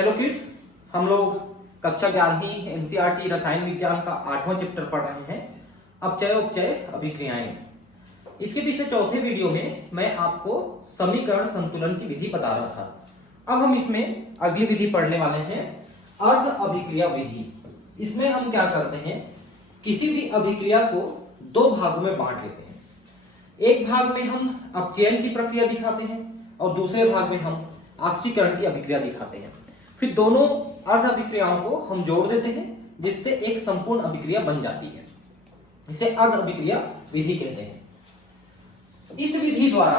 Hello kids, हम लोग कक्षा 11वीं एनसीईआरटी रसायन विज्ञान का 8वां चैप्टर पढ़ रहे हैं, अपचय उपचय अभिक्रियाएं। इसके पिछले चौथे वीडियो में मैं आपको समीकरण संतुलन की विधि बता रहा था। अब हम इसमें अगली विधि पढ़ने वाले हैं, अर्ध अभिक्रिया विधि। इसमें हम क्या करते हैं, किसी भी अभिक्रिया को दो भागों में बांट लेते हैं। एक भाग में हम अपचयन की प्रक्रिया दिखाते हैं और दूसरे भाग में हम ऑक्सीकरण की अभिक्रिया दिखाते हैं। फिर दोनों अर्ध अभिक्रियाओं को हम जोड़ देते हैं, जिससे एक संपूर्ण अभिक्रिया बन जाती है। इसे अर्ध अभिक्रिया विधि कहते हैं। इस विधि द्वारा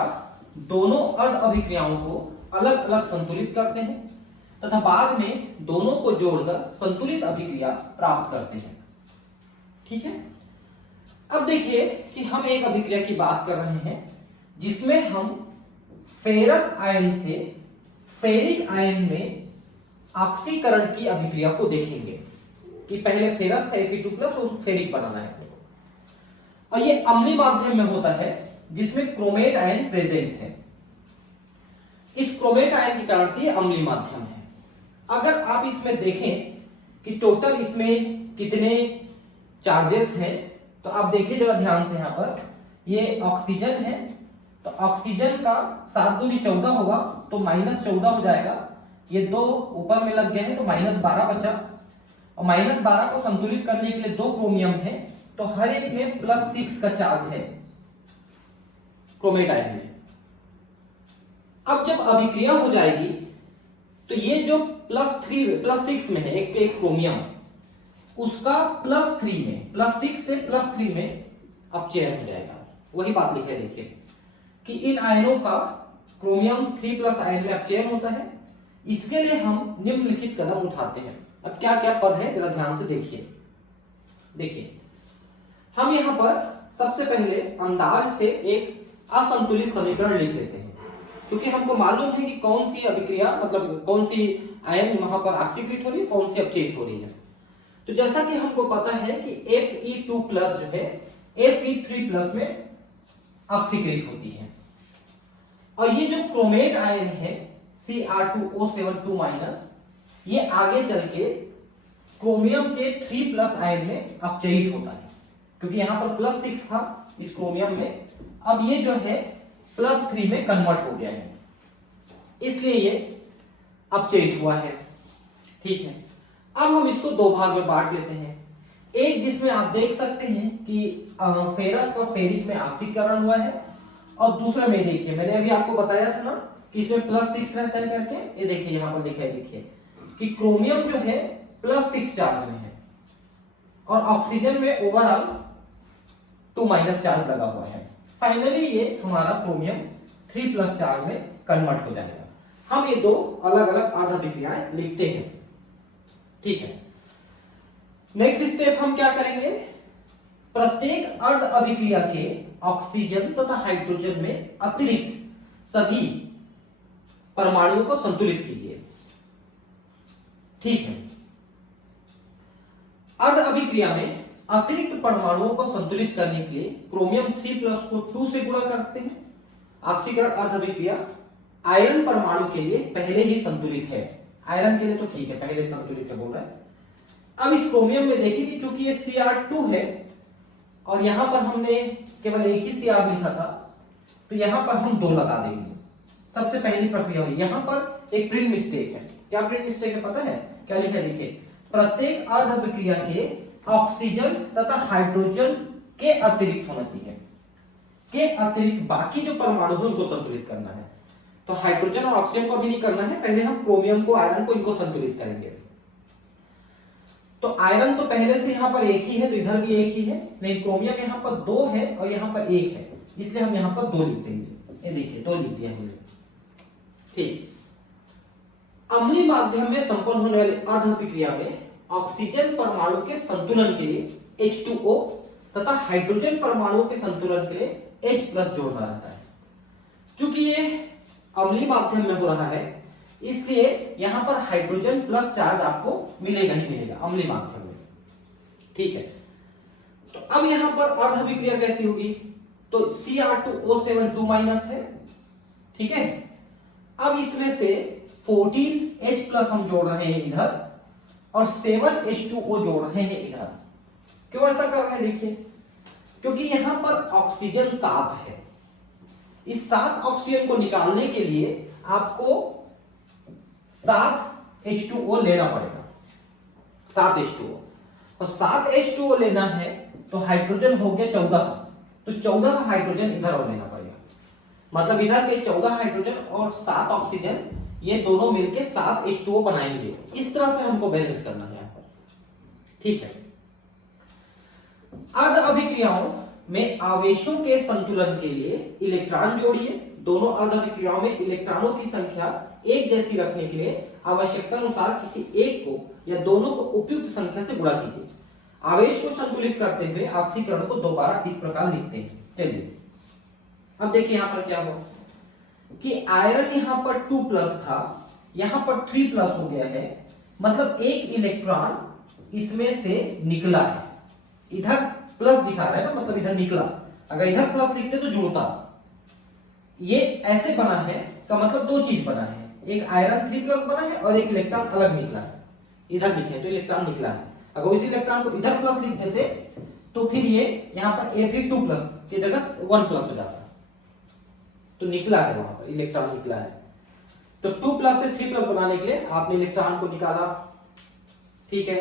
दोनों अर्ध अभिक्रियाओं को अलग अलग संतुलित करते हैं तथा बाद में दोनों को जोड़कर संतुलित अभिक्रिया प्राप्त करते हैं। ठीक है, अब देखिए कि हम एक अभिक्रिया की बात कर रहे हैं जिसमें हम फेरस आयन से फेरिक आयन में ऑक्सीकरण की अभिक्रिया को देखेंगे कि पहले फेरस का Fe2+ और फेरिक बनाना है। और ये अम्लीय माध्यम में होता है जिसमें क्रोमेट आयन प्रेजेंट है। इस क्रोमेट आयन के कारण से ये अम्लीय माध्यम है। अगर आप इसमें देखें कि टोटल इसमें कितने चार्जेस हैं, तो आप देखिए जरा ध्यान से, यहां पर ये ऑक्सीजन है, तो ऑक्सीजन का 7 दूनी 14 होगा, तो -14 हो जाएगा। ये दो ऊपर में लग गए हैं तो -12 बचा, और -12 को संतुलित करने के लिए दो क्रोमियम है, तो हर एक में +6 का चार्ज है क्रोमेट आयन में। अब जब अभिक्रिया हो जाएगी तो ये जो +6 में है एक क्रोमियम, उसका +3 में, +6 से +3 में अपचयन हो जाएगा। वही बात लिखे देखिए कि इन आयनों का क्रोमियम 3+ आयन में अपचयन होता है। इसके लिए हम निम्नलिखित कदम उठाते हैं। अब क्या क्या पद है जरा ध्यान से देखिए हम यहां पर सबसे पहले अंदाज से एक असंतुलित समीकरण लिख लेते हैं, क्योंकि हमको मालूम है कि कौन सी अभिक्रिया, मतलब कौन सी आयन वहां पर ऑक्सीकृत हो रही है, कौन सी अपचयित हो रही है। तो जैसा कि हमको पता है कि Fe2+ जो है Fe3+ में ऑक्सीकृत होती है, और ये जो क्रोमेट आयन है Cr2O7 ये आगे चल के क्रोमियम के 3+ आयन में अपचयित होता है, क्योंकि यहां पर +6 था इस क्रोमियम में, अब ये जो है +3 में कन्वर्ट हो गया है, इसलिए ये अपचयित हुआ है। ठीक है, अब हम इसको दो भाग में बांट लेते हैं। एक जिसमें आप देख सकते हैं कि फेरस और फेरिक में ऑक्सीकरण हुआ है, और दूसरा में देखिए मैंने अभी आपको बताया था ना कि इसमें +6 रहता है करके। ये देखिए यहां पर लिखा है, देखिए कि क्रोमियम जो है +6 चार्ज में है और ऑक्सीजन में ओवरऑल 2- चार्ज लगा हुआ है। फाइनली ये हमारा क्रोमियम 3+ चार्ज में कन्वर्ट हो जाएगा। हम ये दो अलग अलग अर्ध अभिक्रियाएं लिखते हैं। ठीक है, नेक्स्ट स्टेप हम क्या करेंगे, प्रत्येक अर्ध अभिक्रिया के ऑक्सीजन तथा हाइड्रोजन में अतिरिक्त सभी परमाणुओं को संतुलित कीजिए। ठीक है, अर्ध अभिक्रिया में अतिरिक्त परमाणुओं को संतुलित करने के लिए क्रोमियम 3+ को 2 से गुणा करते हैं। ऑक्सीकरण अर्ध अभिक्रिया आयरन परमाणु के लिए पहले ही संतुलित है। आयरन के लिए तो ठीक है, पहले संतुलित है बोल रहा है। अब इस क्रोमियम में देखिए कि चूंकि ये Cr2 है और यहां पर हमने केवल एक ही Cr लिखा था, तो यहां पर हम 2 लगा देंगे। सबसे पहली प्रक्रिया हुई, यहां पर एक प्रिंट मिस्टेक है। क्या प्रिंट मिस्टेक है पता है, क्या लिखा है, देखिए प्रत्येक अर्ध अभिक्रिया के ऑक्सीजन तथा हाइड्रोजन के अतिरिक्त होना चाहिए, के अतिरिक्त बाकी जो परमाणु है उनको संतुलित करना है। तो हाइड्रोजन और ऑक्सीजन को भी नहीं करना है, पहले हम क्रोमियम को, आयरन को, इनको संतुलित करेंगे। तो आयरन तो पहले से यहां पर एक ही है, तो इधर भी एक ही है, लेकिन क्रोमियम यहां पर 2 है और यहां पर 1 है, इसलिए हम यहां पर 2 लिख देंगे। ये देखिए 2 लिख दिया हमने। ठीक, अम्लीय माध्यम में संपन्न होने वाली अर्ध अभिक्रिया में ऑक्सीजन परमाणु के संतुलन के लिए H2O तथा हाइड्रोजन परमाणु के संतुलन के लिए H+ जोड़ना रहता है। चूंकि ये अम्लीय माध्यम में हो रहा है, इसलिए यहां पर हाइड्रोजन प्लस चार्ज आपको मिलेगा ही मिलेगा अम्लीय माध्यम में। ठीक है, तो अब यहां पर अर्ध अभिक्रिया कैसी होगी, तो Cr2O7 2- है। ठीक है, अब इसमें से 14H+ हम जोड़ रहे हैं इधर और 7H2O जोड़ रहे हैं इधर। क्यों ऐसा कर रहे हैं देखिए, क्योंकि यहां पर ऑक्सीजन 7 है। इस 7 ऑक्सीजन को निकालने के लिए आपको 7H2O लेना पड़ेगा, 7H2O। और 7H2O लेना है तो हाइड्रोजन हो गया 14, तो 14 हाइड्रोजन इधर और लेना पड़ेगा। मतलब इधर के 14 हाइड्रोजन और 7 ऑक्सीजन, ये दोनों मिलके 7H2O बनाएंगे। इस तरह से हमको बैलेंस करना है यहाँ पर, ठीक है। अर्ध अभिक्रियाओं में आवेशों के संतुलन के लिए इलेक्ट्रॉन जोड़िए। दोनों अर्ध अभिक्रियाओं में इलेक्ट्रॉनों की संख्या एक जैसी रखने के लिए आवश्यकता अनुसार किसी एक को या दोनों को उपयुक्त संख्या से गुणा कीजिए। आवेश को संतुलित करते हुए ऑक्सीकरण को दोबारा इस प्रकार लिखते हैं। चलिए अब देखिए यहां पर क्या हुआ कि आयरन यहां पर 2+ था, यहां पर 3+ हो गया है। मतलब एक इलेक्ट्रॉन इसमें से निकला है। इधर प्लस दिखा रहा है ना, मतलब इधर निकला। अगर इधर प्लस लिखते तो जुड़ता। ये ऐसे बना है का मतलब दो चीज बना है, एक आयरन 3+ बना है और एक इलेक्ट्रॉन अलग निकला है। इधर लिखे तो इलेक्ट्रॉन निकला है। अगर उस इलेक्ट्रॉन को इधर प्लस लिख देते तो फिर ये यहां पर ए फिर 2+ की जगह 1+ हो जाता, तो निकला है, वहां पर इलेक्ट्रॉन निकला है। तो 2+ से 3+ बनाने के लिए आपने इलेक्ट्रॉन को निकाला, ठीक है।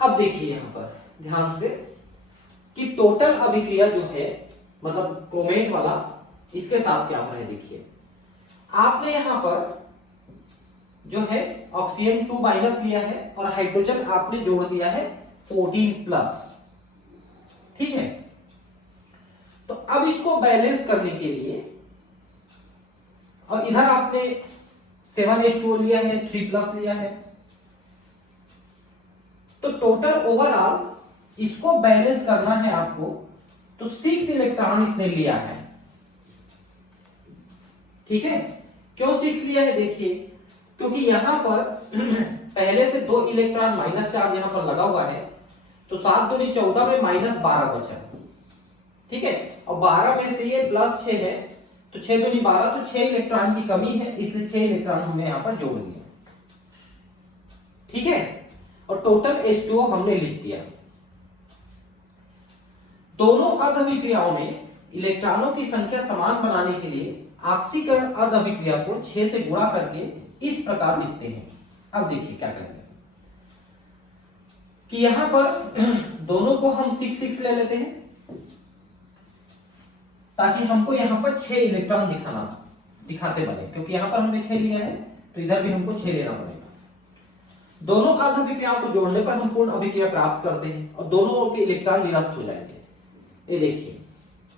अब देखिए यहां पर ध्यान से कि टोटल अभिक्रिया जो है, मतलब क्रोमेट वाला, इसके साथ क्या हो रहा है देखिए। आपने यहां पर जो है ऑक्सीजन 2- लिया है और हाइड्रोजन आपने जोड़ दिया है 14+, ठीक है। तो अब इसको बैलेंस करने के लिए, और इधर आपने 7H2O लिया है, 3+ लिया है, तो टोटल ओवरऑल इसको बैलेंस करना है आपको, तो 6 इलेक्ट्रॉन इसने लिया है, ठीक है। क्यों 6 लिया है देखिए, क्योंकि यहां पर पहले से 2 इलेक्ट्रॉन माइनस चार्ज यहां पर लगा हुआ है, तो 7 दूनी 14 में -12 बचा, ठीक है। और 12 में से ये +6 है, तो 6 दूनी 12, तो 6 इलेक्ट्रॉन की कमी है, इसलिए 6 इलेक्ट्रॉन हमने यहां पर जोड़ दिया, ठीक है। और टोटल H2O हमने लिख दिया। दोनों अर्ध अभिक्रियाओं में इलेक्ट्रॉनों की संख्या समान बनाने के लिए ऑक्सीकरण अर्ध अभिक्रिया को 6 से गुणा करके इस प्रकार लिखते हैं। अब देखिए क्या करेंगे कि यहां पर दोनों को हम 6 ले लेते हैं, ताकि हमको यहां पर 6 इलेक्ट्रॉन दिखाते बने, क्योंकि यहां पर हमने 6 लिया है तो इधर भी हमको 6 लेना पड़ेगा। दोनों अर्ध अभिक्रियाओं को जोड़ने पर हम पूर्ण अभिक्रिया प्राप्त करते हैं और दोनों के इलेक्ट्रॉन निरस्त हो जाएंगे। ये देखिए,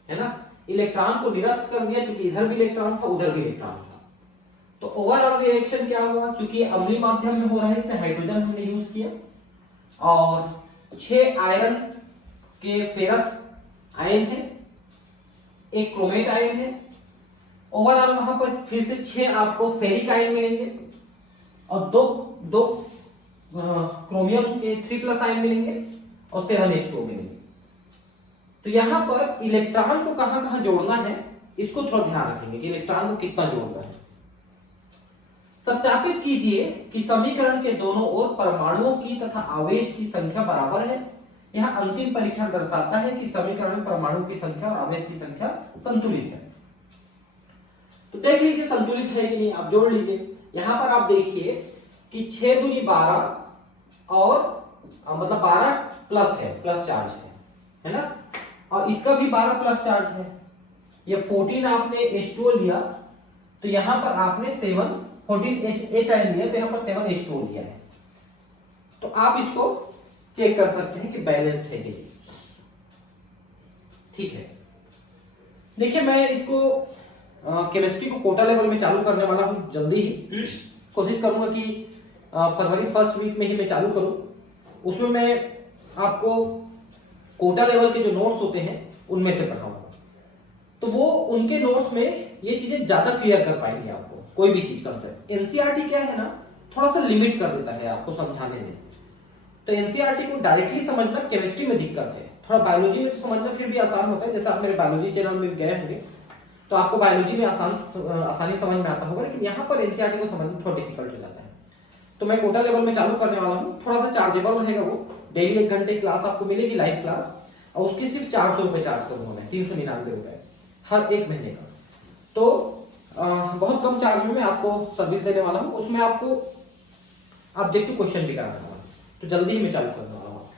है ना, इलेक्ट्रॉन को निरस्त कर दिया, क्योंकि इधर भी इलेक्ट्रॉन था उधर भी इलेक्ट्रॉन था। तो ओवरऑल रिएक्शन क्या हुआ, क्योंकि अम्लीय माध्यम में हो रहा है, इसमें हाइड्रोजन हमने यूज किया और 6 आयरन के फेरस आयन है, एक क्रोमेट आयन है। ओवरऑल वहां पर फिर से 6 आपको फेरिक आयन मिलेंगे और दो क्रोमियम के 3+ आयन मिलेंगे और 7H2O मिलेंगे। तो यहां पर इलेक्ट्रॉन को कहां कहां जोड़ना है, इसको थोड़ा ध्यान रखेंगे कि इलेक्ट्रॉन को कितना जोड़ना है। सत्यापित कीजिए कि समीकरण के दोनों ओर परमाणुओं की तथा आवेश की संख्या बराबर है। यह अंतिम परीक्षण दर्शाता है कि समीकरण में परमाणु की संख्या और आवेश की संख्या संतुलित है। तो देख लीजिए संतुलित है कि नहीं, आप जोड़ लीजिए। यहां पर आप देखिए कि 6 दूनी 12 और मतलब 12+ है, प्लस चार्ज है ना, और इसका भी 12+ चार्ज है। ये 14 आपने H2O लिया, तो यहां पर आपने 14H आयन लिया, तो यहां पर 7H2O लिया है। तो आप इसको चेक कर सकते हैं कि बैलेंस है कि नहीं, ठीक है। देखिए मैं इसको केमिस्ट्री को कोटा लेवल में चालू करने वाला हूं जल्दी ही। कोशिश करूंगा कि फरवरी 1st वीक में ही मैं चालू करूं। उसमें मैं आपको कोटा लेवल के जो नोट्स होते हैं उनमें से पढ़ाऊंगा, तो वो उनके नोट्स में ये चीजें ज्यादा क्लियर कर पाएंगे आपको, कोई भी चीज कंसेप्ट। एनसीईआरटी क्या है ना, थोड़ा सा लिमिट कर देता है आपको समझाने में। तो एनसीईआरटी को डायरेक्टली समझना केमिस्ट्री में दिक्कत है, थोड़ा बायोलॉजी में तो समझना फिर भी आसान होता है। जैसे आप मेरे बायोलॉजी चैनल में गए होंगे तो आपको बायोलॉजी में आसानी समझ में आता होगा, लेकिन यहाँ पर एनसीईआरटी को समझना थोड़ा डिफिकल्ट हो जाता है। तो मैं कोटा लेवल में चालू करने वाला हूँ, थोड़ा सा चार्जेबल रहेगा वो। डेली 1 घंटे क्लास आपको मिलेगी, लाइव क्लास, और उसकी सिर्फ 400 रुपये चार्ज करूंगा मैं, 399 रुपये हर एक महीने का। तो बहुत कम चार्ज में मैं आपको सर्विस देने वाला हूँ। उसमें आपको ऑब्जेक्टिव क्वेश्चन भी कराने वाला हूँ, तो जल्दी ही मैं चालू करने वाला हूँ।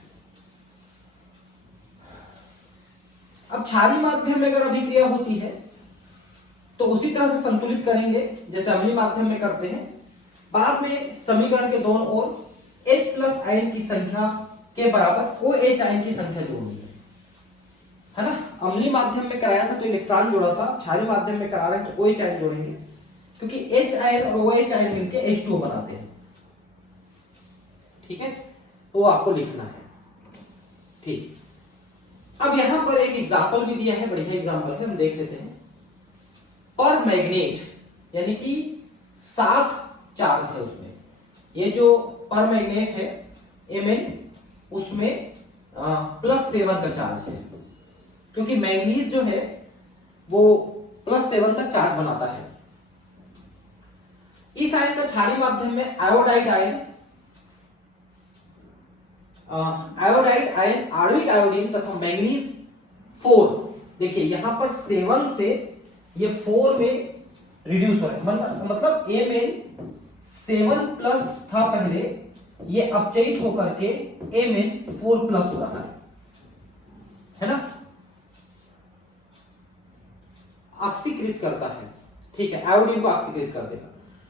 अब क्षारीय माध्यम में अगर अभिक्रिया होती है तो उसी तरह से संतुलित करेंगे जैसे अम्लीय माध्यम में करते हैं। बाद में समीकरण के दोनों ओर H प्लस आयन की संख्या के बराबर OH आयन की संख्या जोड़नी है ना। अम्लीय माध्यम में कराया था तो इलेक्ट्रॉन जोड़ा था, क्षारीय माध्यम में करा रहे हैं तो OH आयन जोड़ेंगे, क्योंकि H आयन और OH आयन मिलके H2O बनाते हैं। ठीक है, तो आपको लिखना है। ठीक, अब यहां पर एक एग्जांपल भी दिया है, बढ़िया एग्जांपल है, हम देख लेते हैं। पर मैग्नेट यानी कि 7 चार्ज है उसमें, ये जो पर मैग्नेट है Mn, उसमें +7 का चार्ज है, क्योंकि मैग्नीज जो है वो +7 तक चार्ज बनाता है। इस आयन का क्षारीय माध्यम में आयोडाइड आयन, आणविक आयोडीन तथा मैंगनीज 4, देखिए यहां पर 7 से ये 4 में रिड्यूस हो रहा है, मतलब Mn 7+ था पहले, ये अपचयित होकर के Mn 4+ हो रहा है ना, ऑक्सीकृत करता है। ठीक है, आयोडीन को ऑक्सीकृत कर देगा,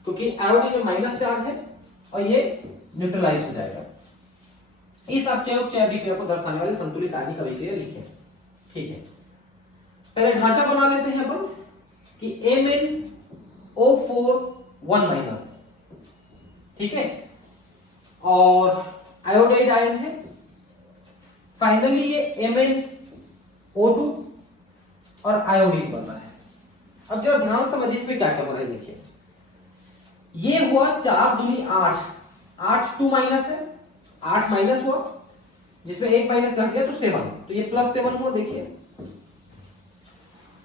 क्योंकि आयोडीन में माइनस चार्ज है और ये न्यूट्रलाइज हो जाएगा। इस अपचय अभिक्रिया को दर्शाने वाली संतुलित आयनिक अभिक्रिया लिखें। ठीक है, पहले ढांचा बना लेते हैं अपन कि MnO4 1-, ठीक है, और आयोडाइड आयन है। फाइनली ये MnO2 और आयोडीन बन रहा है। अब जरा ध्यान समझिए इसमें क्या क्या हो रहा है। देखिए ये हुआ 4 दूनी 8, 8 2 माइनस है, 8 माइनस हुआ, जिसमें 1 माइनस घट गया तो 7, तो ये +7 हुआ। देखिए,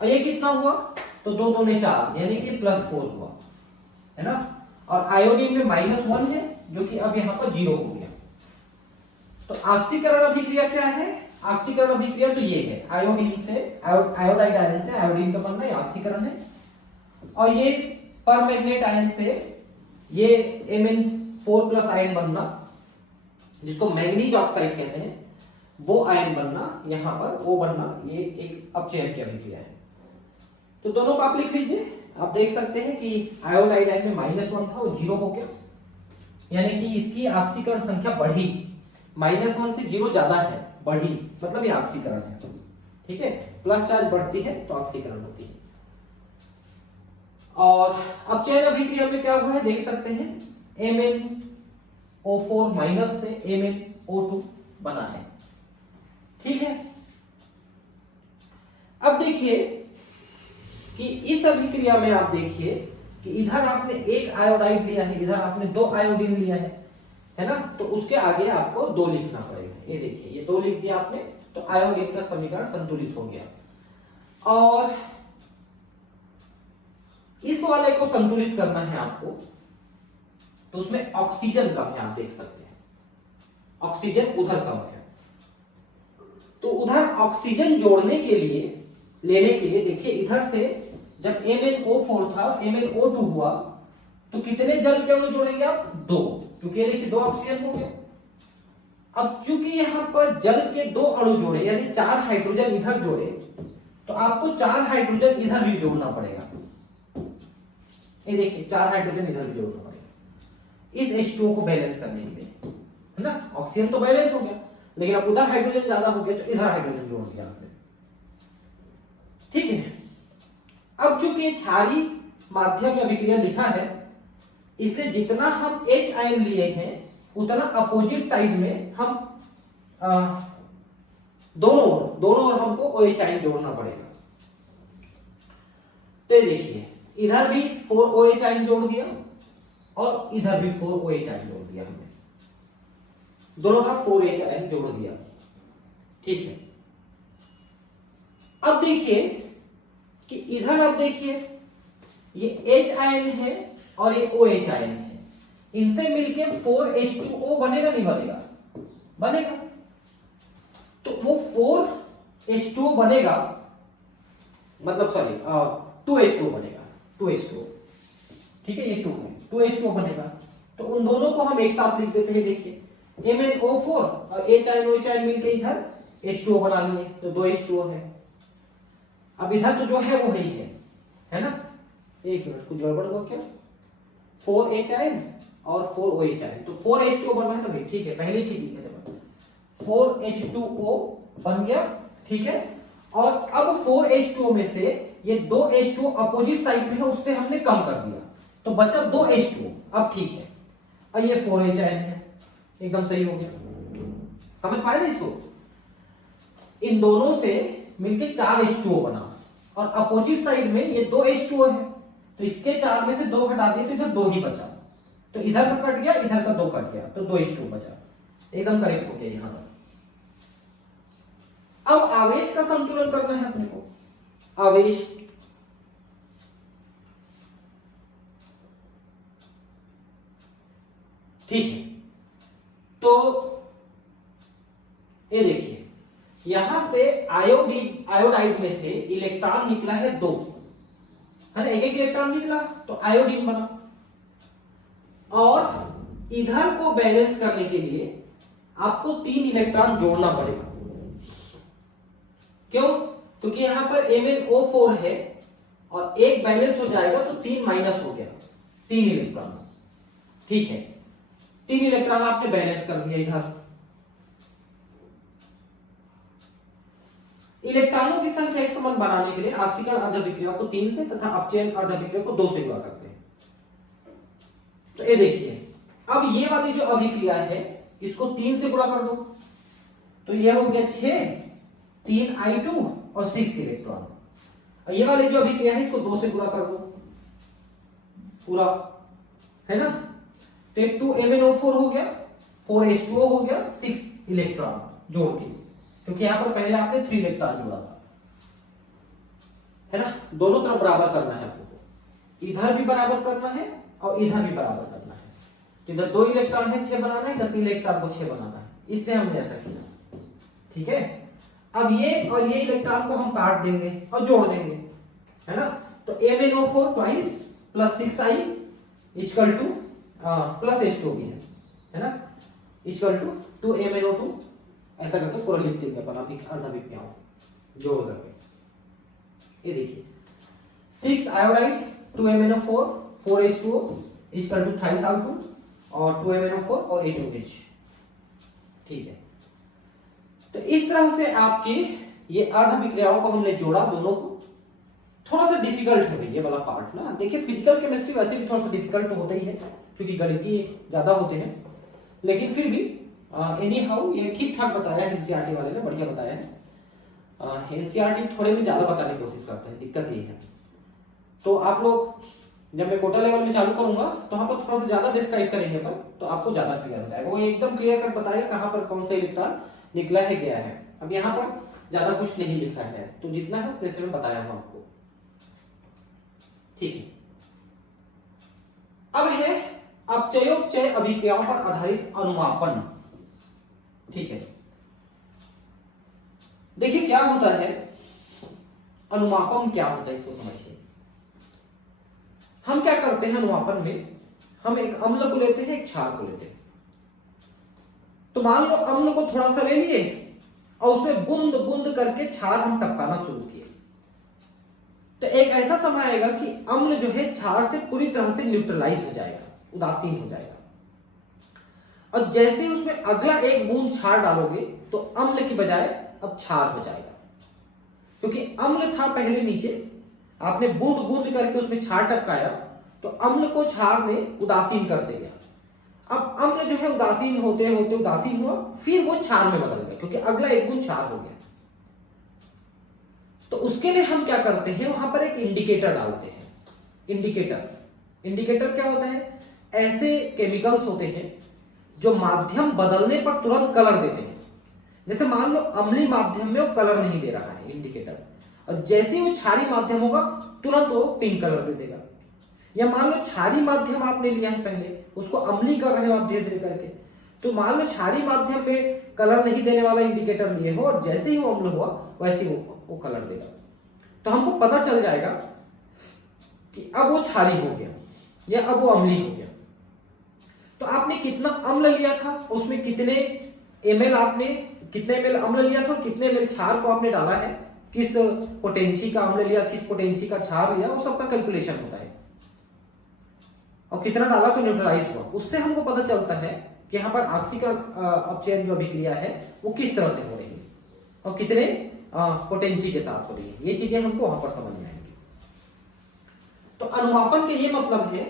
और ये कितना हुआ, तो 2 दूनी 4, यानी कि +4 हुआ, है ना। और आयोडीन में -1 है, जो कि अब यहां पर 0 हो गया। तो ऑक्सीकरण अभिक्रिया क्या है, ऑक्सीकरण अभिक्रिया तो ये है, आयोडीन से आयोडाइड आयन से आयोडीन का बनना, ये ऑक्सीकरण है। और ये परमैग्नेट आयन से ये Mn4+ आयन बनना, जिसको मैंगनीज ऑक्साइड कहते हैं, वो आयन बनना, यहां पर वो बनना, ये एक अपचयन की अभिक्रिया है। तो दोनों को आप लिख लीजिए। आप देख सकते हैं कि आयोडाइड आयन में -1 था, वो 0 हो गया, यानी कि इसकी ऑक्सीकरण संख्या बढ़ी, -1 से 0 ज्यादा है, बढ़ी, मतलब ये ऑक्सीकरण है। ठीक है, प्लस चार्ज बढ़ती है तो ऑक्सीकरण होती है। और अपचयन अभिक्रिया में क्या हुआ है देख सकते हैं, MnO4- से MnO2 बना है। ठीक है, अब देखिए कि इस अभिक्रिया में आप देखिए कि इधर आपने 1 आयोडाइड लिया है, इधर आपने 2 आयोडीन लिया है ना, तो उसके आगे आपको 2 लिखना पड़ेगा। ये देखिए, ये 2 लिख दिया आपने, तो आयोडीन का समीकरण संतुलित हो गया। और इस वाले को संतुलित करना है आपको, तो उसमें ऑक्सीजन कम है, आप देख सकते हैं ऑक्सीजन उधर कम है। तो उधर ऑक्सीजन जोड़ने के लिए, लेने के लिए, देखिए इधर से जब MnO4 था, MnO2 हुआ, तो कितने जल के अणु जोड़ेंगे आप, 2, क्योंकि ये देखिए 2 ऑक्सीजन हो गया। अब चूंकि यहां पर जल के 2 अणु जोड़े, यानी 4 हाइड्रोजन इधर जोड़े, तो आपको 4 हाइड्रोजन इधर भी जोड़ना पड़ेगा। ये देखिए 4 हाइड्रोजन इधर भी जोड़ना पड़ेगा इस H2O को बैलेंस करने के लिए, है ना। ऑक्सीजन तो बैलेंस हो गया, लेकिन अब उधर हाइड्रोजन ज्यादा हो गया, तो इधर हाइड्रोजन जोड़ दिया आपने। ठीक है, अब चूंकि क्षारीय माध्यम में अभिक्रिया लिखा है, इसलिए जितना हम H आयन लिए हैं उतना अपोजिट साइड में हम दोनों ओर हमको OH आयन जोड़ना पड़ेगा। तो देखिए इधर भी 4 OH आयन जोड़ दिया और इधर भी 4 OH आयन जोड़ दिया हमने, दोनों तरफ 4 OH आयन जोड़ दिया। ठीक है, अब देखिए कि इधर आप देखिए ये H आयन है और ये OH आयन है, इनसे मिलके 4H2O बनेगा नहीं बनेगा? बनेगा। तो वो 4H2O बनेगा, मतलब सॉरी 2H2O बनेगा, 2H2O, ठीक है, ये 2 है, 2H2O बनेगा। तो उन दोनों को हम एक साथ लिख देते हैं, देखिए MnO4 और H आयन OH आयन मिलके इधर H2O बना लिए, तो 2H2O है। अब इधर तो जो है वो ही है ना? एक मिनट, कुछ गड़बड़ हुआ क्या? 4H आयन और 4OH आयन, तो 4H2O बन रहा है ना भाई, ठीक है, पहली चीज लिखे थे, 4H2O बन गया, ठीक है। और अब 4H2O में से ये 2H2O अपोजिट साइड में है, उससे हमने कम कर दिया, तो बचा 2H2O। अब ठीक है, अब ये 4H आयन है, एकदम सही हो गया, समझ पाए ना इसको? इन दोनों से मिलके 4H2O बना और अपोजिट साइड में ये 2H2O है, तो इसके 4 में से 2 घटा दिए तो इधर 2 ही बचा, तो इधर का कट गया, इधर का 2 कट गया, तो 2H2O बचा, एकदम करेक्ट हो गया यहां पर। अब आवेश का संतुलन करना है अपने को, आवेश ठीक है। तो ये देखिए यहां से आयोडाइड में से इलेक्ट्रॉन निकला है 2, है ना, एक इलेक्ट्रॉन निकला तो आयोडीन बना। और इधर को बैलेंस करने के लिए आपको 3 इलेक्ट्रॉन जोड़ना पड़ेगा, क्यों? क्योंकि यहां पर MnO4 है और एक बैलेंस हो जाएगा तो 3 माइनस हो गया, 3 इलेक्ट्रॉन, ठीक है, 3 इलेक्ट्रॉन आपने बैलेंस कर दिया इधर। इलेक्ट्रॉनों की संख्या एक समान बनाने के लिए ऑक्सीकरण अर्धविक्रिया को 3 से तथा अपचयन अर्धविक्रिया को 2 से गुणा करते हैं। तो ये देखिए, अब ये वाली जो अभिक्रिया है इसको 3 से गुणा कर दो, तो यह हो गया 6, 3I2 और 6 इलेक्ट्रॉन। और ये वाली जो अभिक्रिया है इसको 2 से गुणा कर दो पूरा, है ना, तो एक 2MnO4 हो गया, 4H2O हो गया, 6 इलेक्ट्रॉन जोड़ के, क्योंकि यहां पर पहले आपने 3 इलेक्ट्रॉन जोड़ा था, है ना। दोनों तरफ बराबर करना है आपको, इधर भी बराबर करना है और इधर भी बराबर करना है। तो इधर 2 इलेक्ट्रॉन है 6 बनाना है, इधर 3 इलेक्ट्रॉन को 6 बनाना है, इसलिए हमने ऐसा किया, ठीक है। अब ये और ये इलेक्ट्रॉन को हम काट देंगे और जोड़ देंगे, है ना। तो MnO4 twice plus 6I equal two plus H2O भी है ना, इक्वल टू 2MnO2, ऐसा करके पूरा लिख देंगे अपन अर्धविक्रियाओं जोड़ करके। ये देखिए 6 iodide 2MnO4 4H2O equal to 28I2 और 2MnO4 और 8OH, ठीक है। तो इस तरह से आपकी ये अर्धविक्रियाओं को हमने जोड़ा दोनों को। थोड़ा सा डिफिकल्ट है भाई ये वाला पार्ट ना, देखिए फिजिकल केमिस्ट्री वैसे भी थोड़ा सा डिफिकल्ट होता ही है क्योंकि गणितीय ज्यादा होते हैं, लेकिन फिर भी एनी हाउ ये ठीक ठाक बताया है एनसीईआरटी वाले ने, बढ़िया बताया है। एनसीईआरटी थोड़े में ज्यादा बताने की कोशिश करते हैं, दिक्कत ये है। तो आप लोग जब मैं कोटा लेवल में चालू करूंगा तो वहां पर थोड़ा सा ज्यादा डिस्क्राइब करेंगे अपन, तो आपको ज्यादा क्लियर हो जाएगा, वो एकदम क्लियर कट बताएगा कहां पर कौन सा इलेक्ट्रॉन निकला है गया है। अब यहाँ पर ज्यादा कुछ नहीं लिखा है, तो जितना है वैसे में बताया हूं आपको, ठीक है। अब है अपचयोपचय अभिक्रियाओं पर आधारित अनुमापन, ठीक है। देखिए क्या होता है अनुमापन, क्या होता है इसको समझिए। हम क्या करते हैं अनुमापन में, हम एक अम्ल को लेते हैं एक क्षार को लेते हैं। तो मान लो अम्ल को थोड़ा सा ले लिए और उसमें बूंद बूंद करके क्षार हम टपकाना शुरू किए, तो एक ऐसा समय आएगा कि अम्ल जो है क्षार से पूरी तरह से न्यूट्रलाइज हो जाएगा, उदासीन हो जाएगा। और जैसे ही उसमें अगला एक बूंद क्षार डालोगे तो अम्ल की बजाय अब क्षार हो जाएगा, क्योंकि अम्ल था पहले नीचे, आपने बूंद बूंद करके उसमें क्षार टपकाया तो अम्ल को क्षार ने उदासीन कर दिया। अब अम्ल जो है उदासीन होते होते उदासीन हुआ, फिर वो क्षार में बदल गया क्योंकि अगला एक बूंद क्षार हो गया। तो उसके लिए हम क्या करते हैं, वहां पर एक इंडिकेटर डालते हैं। इंडिकेटर क्या होता है, ऐसे केमिकल्स होते हैं जो माध्यम बदलने पर तुरंत कलर देते हैं। जैसे मान लो अम्लीय माध्यम में वो कलर नहीं दे रहा है इंडिकेटर, और जैसे ही वो क्षारीय माध्यम होगा तुरंत वो पिंक कलर दे देगा। या मान लो क्षारीय माध्यम आपने लिया है पहले, उसको अम्लीय कर रहे हो आप धीरे धीरे करके, तो मान लो क्षारीय माध्यम पे कलर नहीं देने वाला इंडिकेटर लिए हो और जैसे ही वो अम्ल हुआ वैसे ही वो कलर देगा। तो हमको पता चल जाएगा कि अब वो क्षारीय हो गया या अब वो अम्लीय हो गया। तो आपने कितना अम्ल लिया था, उसमें कितने ml आपने कितने ml अम्ल लिया था और कितने ml क्षार को आपने डाला है, किस पोटेंसी का अम्ल लिया, किस पोटेंसी का क्षार लिया, वो सबका कैलकुलेशन होता है। और कितना डाला तो न्यूट्रलाइज हुआ, उससे हमको पता चलता है कि यहाँ पर ऑक्सीकरण अपचयन जो अभिक्रिया है वो किस तरह से हो रही है और कितने पोटेंसी के साथ हो रही है। ये चीजें हमको वहां पर समझ में आएंगी। तो अनुमापन के ये मतलब है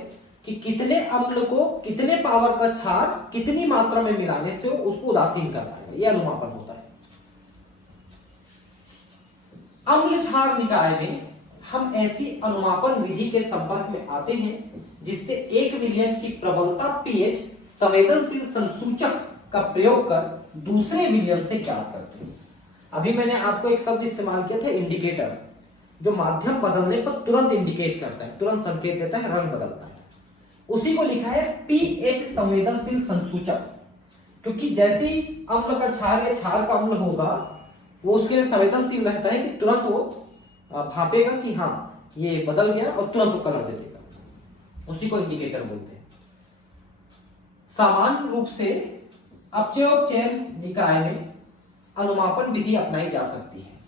कि कितने अम्ल को कितने पावर का क्षार कितनी मात्रा में मिलाने से उसको उदासीन करना है, यह अनुमापन होता है। अम्ल क्षार निकाय में हम ऐसी अनुमापन विधि के संपर्क में आते हैं जिससे एक विलयन की प्रबलता पीएच संवेदनशील संसूचक का प्रयोग कर दूसरे विलयन से ज्ञात करते हैं। अभी मैंने आपको एक शब्द इस्तेमाल किया था इंडिकेटर, जो माध्यम बदलने पर तुरंत इंडिकेट करता है, तुरंत संकेत देता है, रंग बदलता है, उसी को लिखा है पीएच संवेदनशील संसूचक। क्योंकि जैसे ही अम्ल का क्षार या क्षार का अम्ल होगा वो उसके लिए संवेदनशील रहता है कि तुरंत वो भापेगा कि हाँ ये बदल गया और तुरंत वो कलर दे देगा, उसी को इंडिकेटर बोलते हैं। सामान्य रूप से अपचयोपचयन निकाय में अनुमापन विधि अपनाई जा सकती है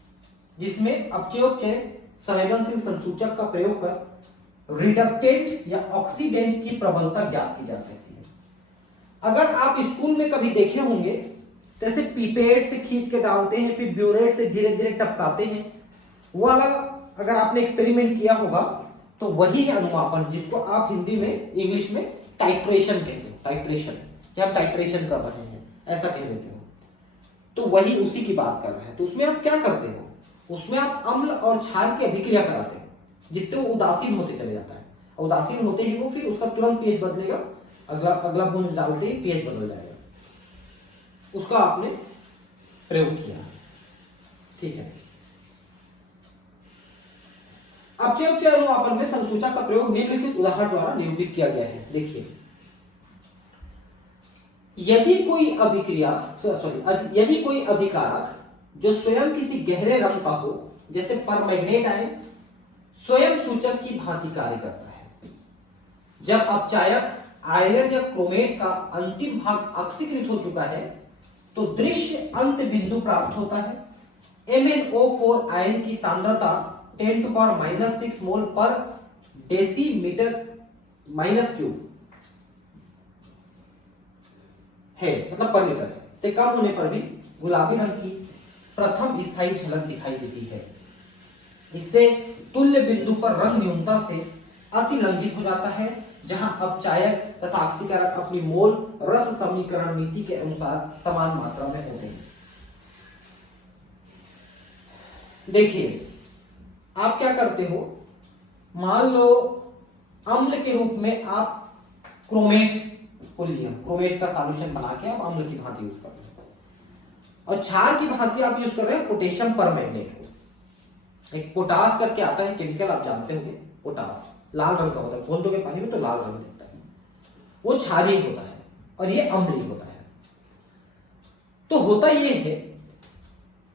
जिसमें अपचयोपचय संवेदनशील संसूचक का प्रयोग कर रिडक्टेंट या ऑक्सीडेंट की प्रबलता ज्ञात की जा सकती है। अगर आप स्कूल में कभी देखे होंगे, जैसे पीपेट से खींच के डालते हैं फिर ब्यूरेट से धीरे धीरे टपकाते हैं, वो वाला अगर आपने एक्सपेरिमेंट किया होगा तो वही है अनुमापन, जिसको आप हिंदी में इंग्लिश में टाइट्रेशन कहते हो। टाइट्रेशन, या आप टाइट्रेशन कर रहे हैं ऐसा कह देते हो, तो वही उसी की बात कर रहे हैं। तो उसमें आप क्या करते हो, उसमें आप अम्ल और क्षार की अभिक्रिया कराते हो जिससे वो उदासीन होते चले जाता है। उदासीन होते ही वो फिर उसका तुरंत पीएच बदलेगा, अगला बूंद डालते ही पीएच बदल जाएगा। उसका आपने प्रयोग किया, ठीक है। अपचयोपचय अनुमापन में संसूचक का प्रयोग निम्नलिखित उदाहरण द्वारा निरूपित किया गया है। देखिए, यदि कोई अभिकारक जो स्वयं किसी गहरे रंग का हो, जैसे परमैंगनेट आयन, स्वयं सूचक की भांति कार्य करता है। जब अपचायक आयरन या क्रोमेट का अंतिम भाग ऑक्सीकृत हो चुका है तो दृश्य अंत बिंदु प्राप्त होता है। MnO4 आयन की सांद्रता 10⁻⁻6 मोल पर डेसीमीटर -3 है, मतलब पर लीटर है, से कम होने पर भी गुलाबी रंग की प्रथम स्थायी झलक दिखाई देती है। इससे तुल्य बिंदु पर रंग न्यूनता से अतिलंघित हो जाता है, जहां अपचायक तथा ऑक्सीकारक अपनी मोल रस समीकरण नीति के अनुसार समान मात्रा में होते हैं। देखिए, आप क्या करते हो, मान लो अम्ल के रूप में आप क्रोमेट को लिया, क्रोमेट का सॉल्यूशन बना के आप अम्ल की भांति यूज कर रहे हो, और क्षार की भांति आप यूज कर रहे हो पोटेशियम परमैंगनेट को। एक पोटास करके आता है केमिकल, आप जानते होंगे, पोटास लाल रंग का होता है, खोल दोगे पानी में तो लाल रंग दिखता है, वो क्षारीय होता है और ये अम्लीय होता है। तो होता ये है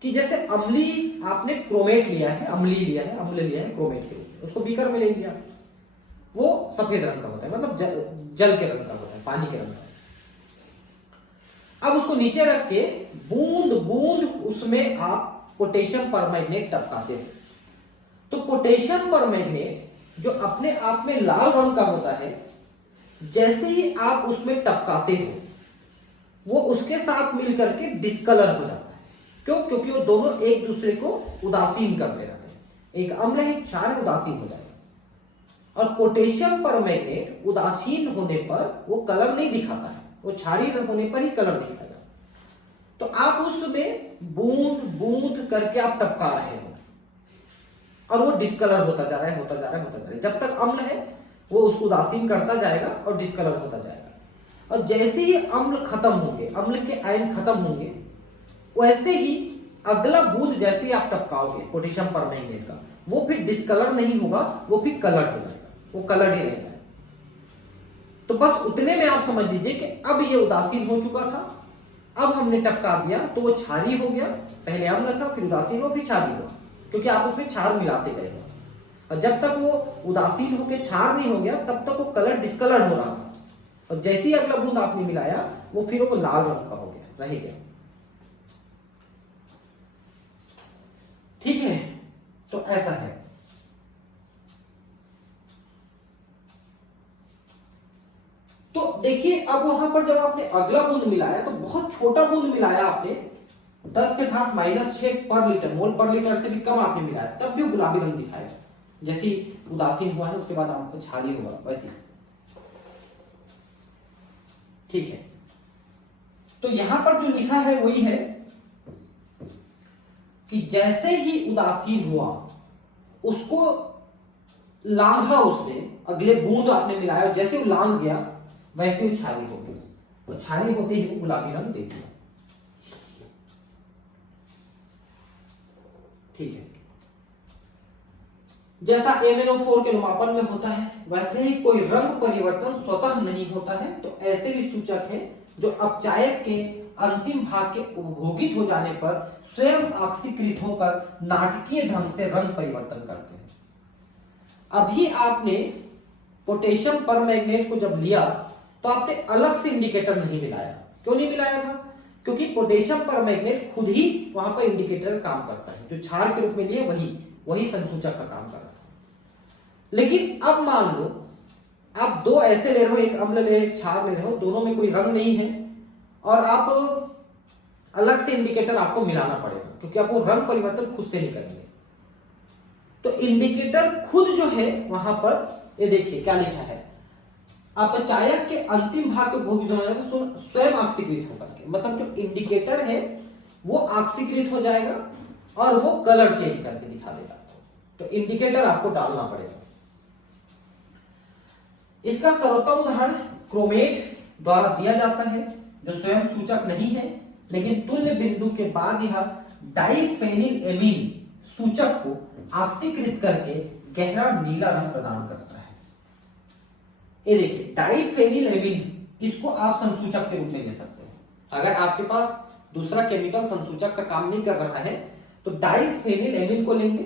कि जैसे अम्लीय आपने क्रोमेट लिया है, अम्ल लिया है क्रोमेट के रूप में, उसको बीकर में ले लिया, वो सफेद रंग का होता है, मतलब जल के रंग का होता है, पानी के रंग का। अब उसको नीचे रख के बूंद बूंद उसमें आप पोटेशियम परमैंगनेट टपकाते हो, तो पोटेशियम परमैंगनेट जो अपने आप में लाल रंग का होता है, जैसे ही आप उसमें टपकाते हो वो उसके साथ मिलकर के डिस्कलर हो जाता है। क्यों? क्योंकि वो दोनों एक दूसरे को उदासीन करते रहते हैं। एक अम्ल है, क्षार है, उदासीन हो जाएगा। और पोटेशियम परमैंगनेट उदासीन होने पर वो कलर नहीं दिखाता है, वो क्षारीय होने पर ही कलर दिखाएगा। तो आप उसमें बूंद बूंद करके आप टपका रहे हो और वो डिस्कलर होता जा रहा है, जब तक अम्ल है वो उसको उदासीन करता जाएगा और डिस्कलर होता जाएगा। और जैसे ही अम्ल खत्म होंगे, अम्ल के आयन खत्म होंगे, वैसे ही अगला बूंद जैसे ही आप टपकाओगे पोटेशियम परमैंगनेट का, वो फिर डिस्कलर नहीं होगा, वो फिर कलर्ड हो जाएगा, वो कलर्ड ही रहेगा। तो बस उतने में आप समझ लीजिए कि अब ये उदासीन हो चुका था। अब हमने टपका दिया तो वो क्षारीय हो गया, पहले अम्ल था फिर उदासीन हुआ फिर क्षारीय हुआ, क्योंकि आप उसमें क्षार मिलाते गए हो। और जब तक वो उदासीन होकर क्षार नहीं हो गया तब तक वो कलर डिस्कलर हो रहा था, और जैसे ही अगला बूंद आपने मिलाया वो फिर वो लाल रंग का हो गया, रह गया। ठीक है, तो ऐसा है। तो देखिए अब वहां पर जब आपने अगला बूंद मिलाया तो बहुत छोटा बूंद मिलाया आपने, 10 के घात -6 पर लीटर, मोल पर लीटर से भी कम आपने मिलाया, तब भी गुलाबी रंग दिखाया। जैसे उदासीन हुआ है उसके बाद आपको क्षारीय होगा वैसे। ठीक है, तो यहां पर जो लिखा है वही है कि जैसे ही उदासीन हुआ उसको लांघा उसने, अगले बूंद आपने मिलाया, जैसे वो लांघ गया वैसे वो क्षारीय हो गई, और क्षारीय होते ही वो गुलाबी रंग दे दिया। ठीक है, जैसा MnO4 के अनुमापन में होता है वैसे ही कोई रंग परिवर्तन स्वतः नहीं होता है। तो ऐसे भी सूचक है जो अपचायक के अंतिम भाग के उपभोगित हो जाने पर स्वयं ऑक्सीकृत होकर नाटकीय ढंग से रंग परिवर्तन करते हैं। अभी आपने पोटेशियम परमैंगनेट को जब लिया तो आपने अलग से इंडिकेटर नहीं मिलाया। क्यों नहीं मिलाया था? क्योंकि पोटेशियम परमैंगनेट खुद ही वहां पर इंडिकेटर काम करता है, जो क्षार के रूप में लिए वही संसूचक का काम कर रहा था। लेकिन अब मान लो आप दो ऐसे ले रहे हो, एक अम्ल ले रहे हो एक क्षार ले रहे हो, दोनों में कोई रंग नहीं है, और आप अलग से इंडिकेटर आपको मिलाना पड़ेगा, क्योंकि आप वो रंग परिवर्तन खुद से नहीं करेंगे। तो इंडिकेटर खुद जो है वहां पर ये देखिए क्या लिखा है, अपचायक के अंतिम भाग के उपभोगित होने में स्वयं ऑक्सीकृत होकर के, मतलब जो इंडिकेटर है वो ऑक्सीकृत हो जाएगा और वो कलर चेंज करके दिखा देगा। तो इंडिकेटर आपको डालना पड़ेगा। इसका सर्वोत्तम उदाहरण क्रोमेट द्वारा दिया जाता है, जो स्वयं सूचक नहीं है, लेकिन तुल्य बिंदु के बाद यह डाइफेनिलएमीन सूचक को ऑक्सीकृत करके गहरा नीला रंग प्रदान करता है। ये देखिए डाइफेनिलएमीन, इसको आप संसूचक के रूप में ले सकते हैं। अगर आपके पास दूसरा केमिकल संसूचक का काम नहीं कर रहा है तो डाइफेनिलएमीन को लेंगे,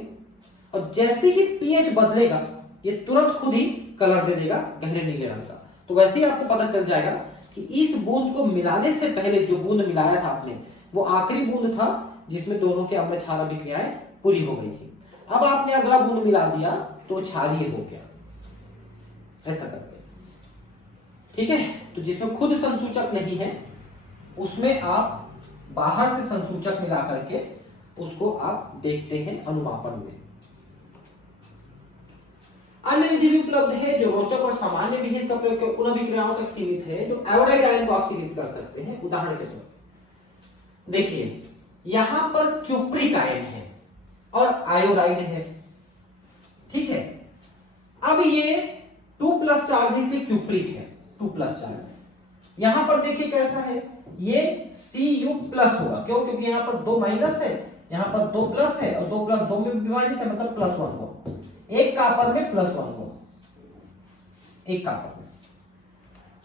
और जैसे ही पीएच बदलेगा ये तुरंत खुद ही कलर दे देगा गहरे नीले रंग का। तो वैसे ही आपको पता चल जाएगा कि इस बूंद को मिलाने से पहले जो बूंद मिलाया था आपने वो आखिरी बूंद था जिसमें दोनों के अम्ल क्षार अभिक्रियाएं पूरी हो गई थी। अब आपने अगला बूंद मिला दिया तो क्षारीय हो गया, ऐसा करके। ठीक है, तो जिसमें खुद संसूचक नहीं है उसमें आप बाहर से संसूचक मिला करके उसको आप देखते हैं अनुमापन में। अन्य विधि भी उपलब्ध है जो रोचक और सामान्य भी है, इसका प्रयोग उन अभिक्रियाओं तक सीमित है जो आयोडाइड आयन को ऑक्सीकृत कर सकते हैं। उदाहरण के तौर पर देखिए यहां पर क्यूप्रिक आयन है और आयोडाइड है। ठीक है, अब ये 2+ चार्ज है इसलिए क्यूप्रिक है, 2+ चार्ज। यहां पर देखिए कैसा है, ये Cu+ होगा। क्यों? क्योंकि यहां पर 2 माइनस है, यहां पर 2+ है, और 2+2 में विभाजित है, मतलब +1 हो। एक कॉपर में +1 हो, एक कॉपर में।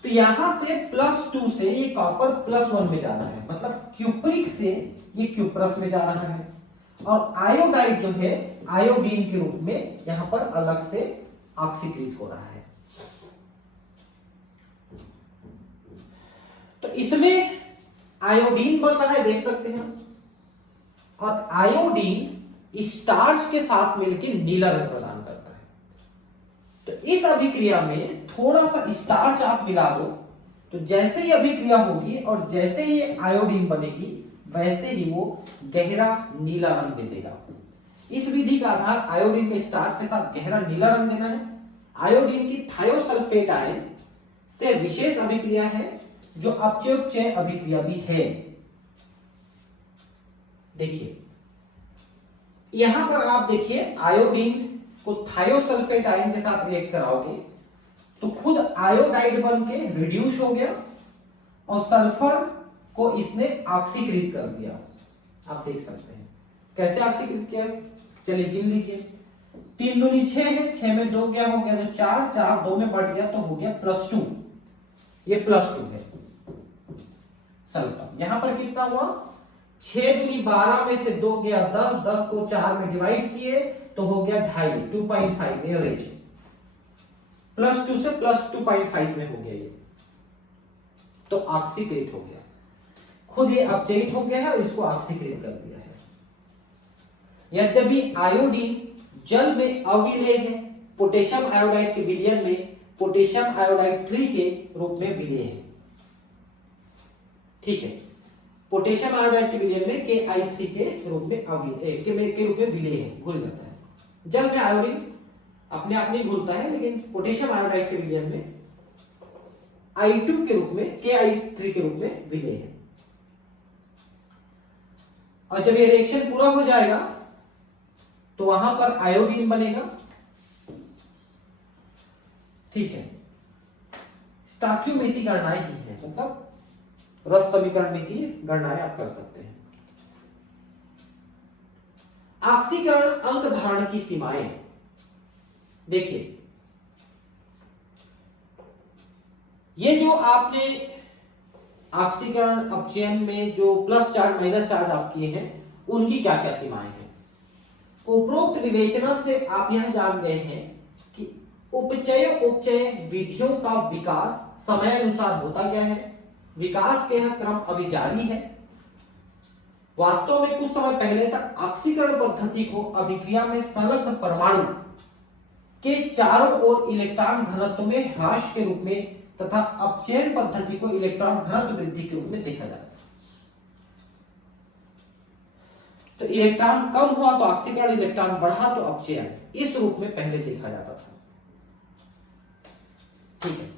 तो यहां से +2 से ये कॉपर +1 में जा रहा है, मतलब क्यूप्रिक से ये क्यूप्रस में जा रहा है, और आयोडाइड जो है आयोडीन के रूप में यहां पर अलग से ऑक्सीकृत हो रहा है। तो इसमें आयोडीन बन रहा है, देख सकते हैं, और आयोडीन स्टार्च के साथ मिलकर नीला रंग प्रदान करता है। तो इस अभिक्रिया में थोड़ा सा स्टार्च आप मिला दो तो जैसे ही अभिक्रिया होगी और जैसे ही आयोडीन बनेगी वैसे ही वो गहरा नीला रंग दे देगा। इस विधि का आधार आयोडीन के स्टार्च के साथ गहरा नीला रंग देना है। आयोडीन की थायोसल्फेट आयन से विशेष अभिक्रिया है जो अपचयोपचय अभिक्रिया भी है। देखिए यहां पर आप देखिए आयोडीन को थायोसल्फेट आयन के साथ रिएक्ट कराओगे तो खुद आयोडाइड बन के रिड्यूस हो गया और सल्फर को इसने ऑक्सीकृत कर दिया। आप देख सकते हैं कैसे ऑक्सीकृत किया। चलिए गिन लीजिए, 3 दूनी 6 है, 6 में 2 गया हो गया तो 4, 4 2 में बढ़ गया तो हो गया +2, ये +2 है सल्फर। यहां पर कितना हुआ, 6 दूनी 12 में से 2 गया 10, 10 को 4 में डिवाइड किए तो हो गया 2.5, 2.5 एवरेज, +2 से +2.5 में हो गया ये, तो ऑक्सीकृत हो गया, खुद ये अपचयित हो गया है और इसको ऑक्सीकृत कर दिया है। यद्यपि आयोडीन जल में अविलेय है, पोटेशियम आयोडाइड के विलयन में पोटेशियम आयोडाइड 3 के रूप में विलेय है। ठीक है, पोटेशियम आयोडाइड के विलयन में KI3 के रूप में के रूप में विलेय है, घुल जाता है। जल में आयोडीन अपने आप नहीं घुलता है, लेकिन पोटेशियम आयोडाइड के विलयन में I2 के रूप में KI3 के रूप में विलेय है। और जब ये रिएक्शन पूरा हो जाएगा तो वहां पर आयोडीन बनेगा। ठीक है, स्टोइकियोमेट्रिक गणनाएं ही है, मतलब रस समीकरण में की गणनाएं आप कर सकते हैं। ऑक्सीकरण अंक धारण की सीमाएं देखिए, ये जो आपने ऑक्सीकरण अपचयन में जो प्लस चार्ज माइनस चार्ज आप किए हैं उनकी क्या क्या सीमाएं हैं। उपरोक्त विवेचना से आप यह जान गए हैं कि उपचय उपचय विधियों का विकास समय अनुसार होता गया है, विकास के यह क्रम अभी जारी है। वास्तव में कुछ समय पहले तक ऑक्सीकरण पद्धति को अभिक्रिया में संलग्न परमाणु के चारों ओर इलेक्ट्रॉन घनत्व में ह्रास के रूप में तथा अपचयन पद्धति को इलेक्ट्रॉन घनत्व वृद्धि के रूप में देखा जाता है। तो इलेक्ट्रॉन कम हुआ तो ऑक्सीकरण, इलेक्ट्रॉन बढ़ा तो अपचयन, इस रूप में पहले देखा जाता था। ठीक है,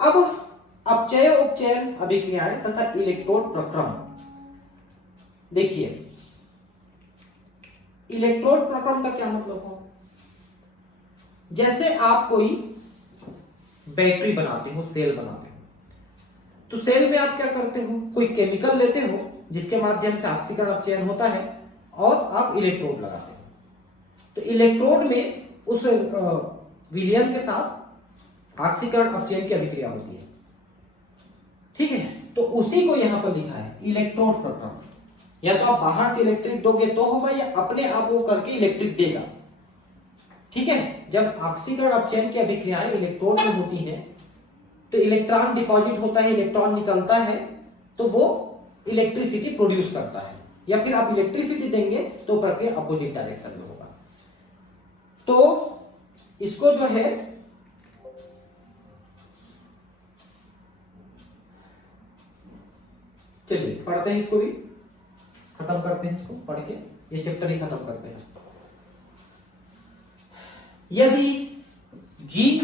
अब अपचय उपचयन अभिक्रियाएं तथा इलेक्ट्रोड प्रक्रम देखिए। इलेक्ट्रोड प्रक्रम का क्या मतलब हो, जैसे आप कोई बैटरी बनाते हो, सेल बनाते हो, तो सेल में आप क्या करते हो, कोई केमिकल लेते हो जिसके माध्यम से ऑक्सीकरण अपचयन होता है और आप इलेक्ट्रोड लगाते हो। तो इलेक्ट्रोड में उस विलयन के साथ ऑक्सीकरण अपचयन की अभिक्रिया होती है। ठीक है, तो उसी को यहां पर लिखा है इलेक्ट्रोड प्रक्रम। या तो आप बाहर से इलेक्ट्रिक दोगे तो होगा, या अपने आप वो करके इलेक्ट्रिक देगा। ठीक है, जब ऑक्सीकरण अपचयन की अभिक्रियाएं इलेक्ट्रोड में होती हैं तो इलेक्ट्रॉन डिपॉजिट होता है, इलेक्ट्रॉन निकलता है, तो वो इलेक्ट्रिसिटी प्रोड्यूस करता है, या फिर आप इलेक्ट्रिसिटी देंगे तो प्रक्रिया अपोजिट डायरेक्शन में होगा। तो इसको जो है चलिए पढ़ते हैं, इसको भी खत्म करते हैं, इसको पढ़ के ये चैप्टर ही खत्म करते हैं। यदि जिंक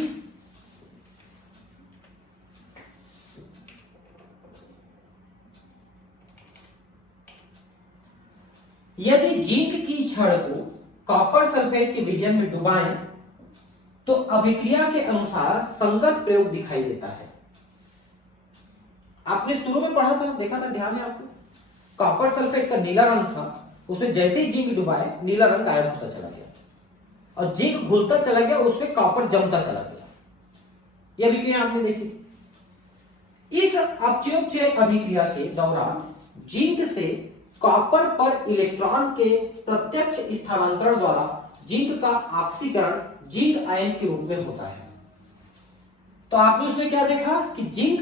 की छड़ को कॉपर सल्फेट के विलयन में डुबाएं तो अभिक्रिया के अनुसार संगत प्रयोग दिखाई देता है। आपने शुरू में पढ़ा था, देखा था, ध्यान है आपको, कॉपर सल्फेट का नीला रंग था, उसमें जैसे ही जिंक डुबाए नीला रंग गायब होता चला गया और जिंक घुलता चला गया, उसमें कॉपर जमता चला गया। यह अभिक्रिया आपने देखी। इस अपचयोपचय अभिक्रिया के दौरान जिंक से कॉपर पर इलेक्ट्रॉन के प्रत्यक्ष स्थानांतरण द्वारा जिंक का ऑक्सीकरण जिंक आयन के रूप में होता है। तो आपने उसमें क्या देखा कि जिंक